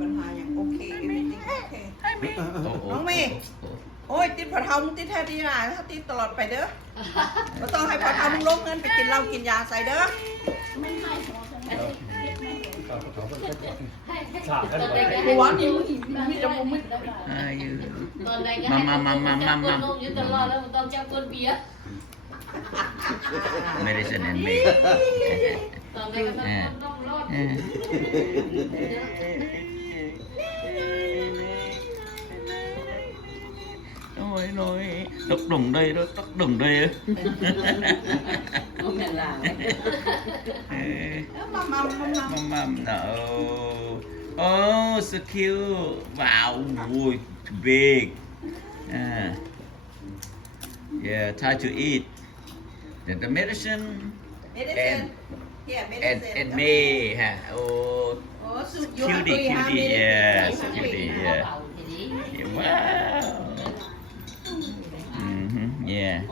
ปัญหาอย่างโอเคโอเคน้องเมย์โอ้ยติดพอเท้ามึงติดแท้ดีนะถ้าติดตลอดไปเด้อไม่ต้องให้พอเท้ามึงลงเงินไปกินเหล้ากินยาใส่เด้อหัวนี่มีจมูกมาอยู่ตลอดแล้วต้องจับก้นเบียร์ไม่ได้เสนอเมย์ตอนแรกก็ต้องรอดnói tóc đùng đây đó tóc đùng đây mầm no oh so cute wow ui big yeah try to eat the medicine and me ha oh cutie yeah cutie yeah wow yeah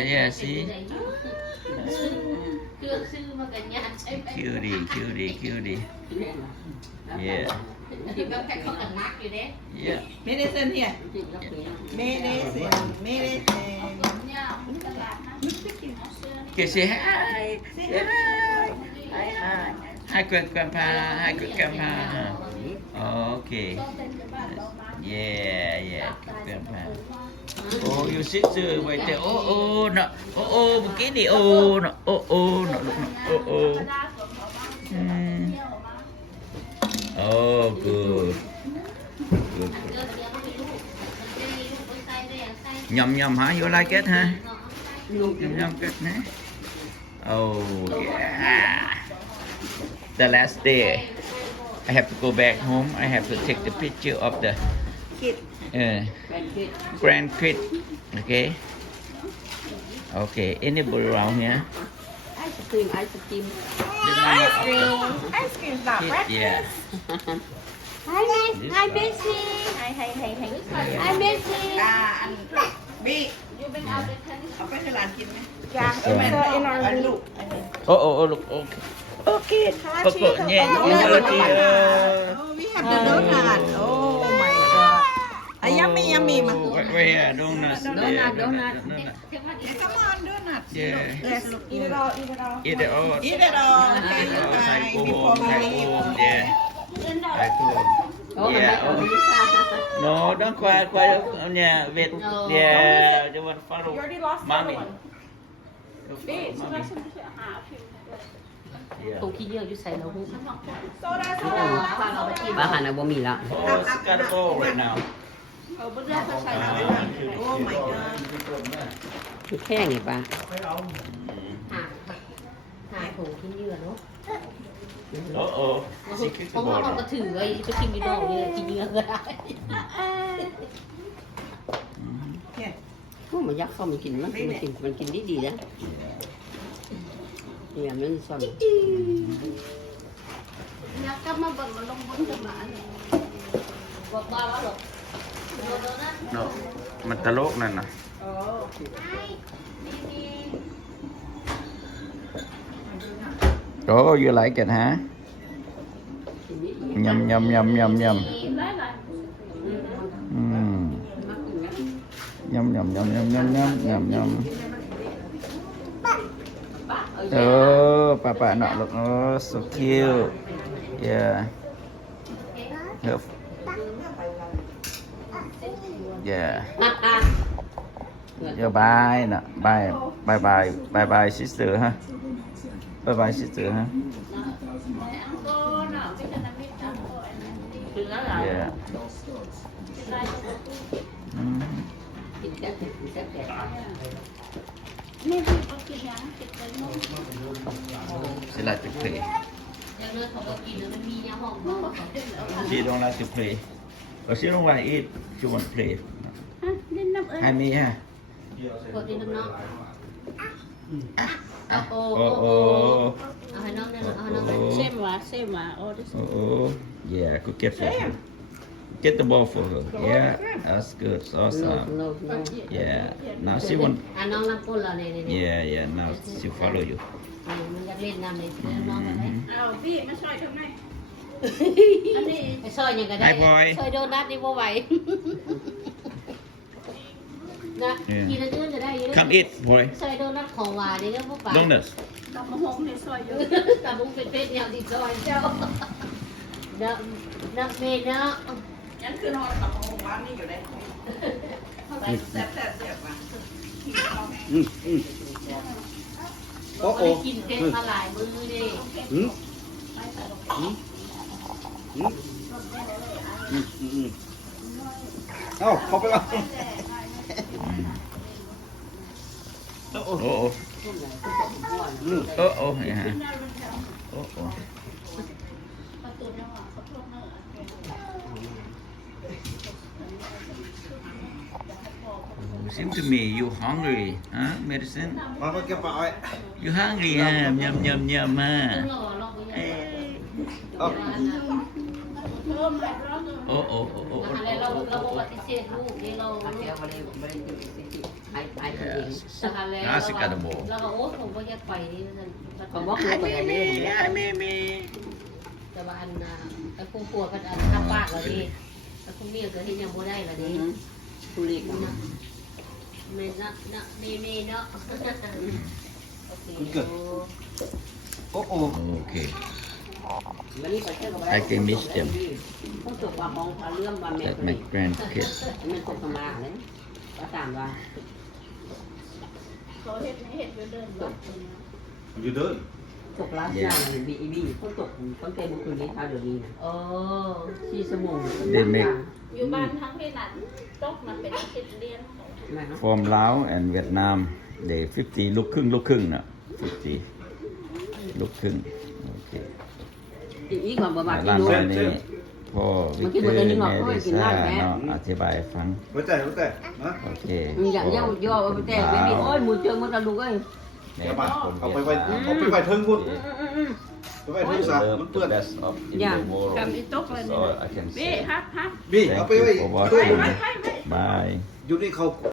yeah see cutie yeah yeah medicine here medicine okay say hi hi grandpa okay yeah grandpa oh your sister right there oh no begini oh no oh good nhầm hả you like it hả nhầm good nè oh yeah the last day I have to go back home I have to take the picture of the kid grandkid okay anybody around here ice cream ice cream not breakfast yeah hi Bessie hi Bessieบีเอาไปให้หลานกินไหม yeah in our room oh look okay pokoknya we have the donut oh my god yummy ma where donuts donut come on donut yeah let's eat it all eat it all okay you guys before we leave yeah no don't cry yeah wait yeah you want follow mommy tụ khi nhiều chứ xài lâu hơn soda bà Hà này bố mì lạ oh it's got a bowl right now oh my god แค่ไงป้าหาถูที่เยื่อเนาะ oh เพราะว่าเราก็ถือไว้ไปกินดีดอกเนี่ยกินเยื่อก็ได้ก็มันยักษ์เข้ามันกินมันกินดีนะอย่างนั้นส่วนอยากกลับมาเบิ่งมันลงบนจะมาบอกบ้าว่าหรอก no มันตลกนั่นน่ะoh you like it huh nhầm nhầm oh papa not look oh so cute yeah yeah bye nè bye sister ha bye sister ha yeah she like to play she don't like to play but she don't want to eat she want to play hai mi ha oh xem mà oh yeah go get for her get the ball for her yeah that's good awesome yeah now she want yeah now she follow you มันอยากเล่นน้ำเลยน้องแบบนี้เอาพี่มาช่วยทำไม ไอ้ซอยยังก็ได้ Hi boy ซอยโดนัทนี่บ่ไหวนะ Yeah. กินอันอื่นจะได้อยู่ Come eat, boy. ซอยโดนัทของหวานนี่ก็บ่ปาก Donuts. กลับมาห้องในซอยเยอะ ตาบุ้งเป็นๆอย่างที่ซอยเจ้านักเมนเนาะ งั้นคือนอนกลับมาห้องบ้านนี่อยู่ได้แซ่บแซ่บเสียบมา บ่ได้กินเผ็ดมาหลายมื้อนี่ เอ้าเข้าไปแล้ว Oh, oh. Oh, oh, yeah. Oh, oh. Seem to me you hungry, huh? Medicine? มาเก็บปลาไว้ You hungry, huh? Yum, yum, yum, huh? เอ้า Oh, oh, oh, oh, เรา oh, เรา oh, ป oh, ฏิเสธลูกนี่เรา Yes. สหแล้ว Nasi kadabo. เราก็โอ้ผมก็อยากไปนี่มัน ผมบอกเลยไปเลย Mimi. แต่ว่าอันน่ะไอ้ผู้ป่วยก็อันทำปากแล้วดิไอ้ผู้เมียก็เฮ็ดยังบ่ได้แล้วดิ ทุเรศ เมนะเมเนาะโอเค โอ้โอ้ Okay. วันนี้ไปเที่ยวกับ I can miss them. ต้องจบว่าของเรื่องว่าแม่ That's my grandkids. มันตกมาเลยก็ตามว่า อยู่เดิน ตกแล้วอย่างบีคนตกคนเตะบุคคลนี้ทาเดี๋ยวนี้นะ โอ้ ที่สมอง They make อยู่บ้านทั้งเพนันตกมาเป็นคิดเรียนของ from Laos and Vietnam. They 50 look cรึ่งนะ50 look ครึ่ง Okay. อีกกว่าบาท ร้าน กิโล ไปนี่พ่อวิกเตอร์แม่ดิซ่าเนาะอธิบายฟัง หัวใจนะ โอเค อย่างย่อไปแต่ไม่มีโอ้ยมูเจอมันตะลุกเอ้ย แม่ เดี๋ยวมา คน เอา เวี ไป ยด ไว้ นาม เอาไปไว้เทิงพุ่นไปไว้เทิงซะ Love มัน the เปื้อน best of in the world. กับอีตกเลย So I can เบ้ say ฮักฮัก บี้เอา thank ไปไว้ you for ตู้ watching. บุญ Bye. อยู่นี่เขา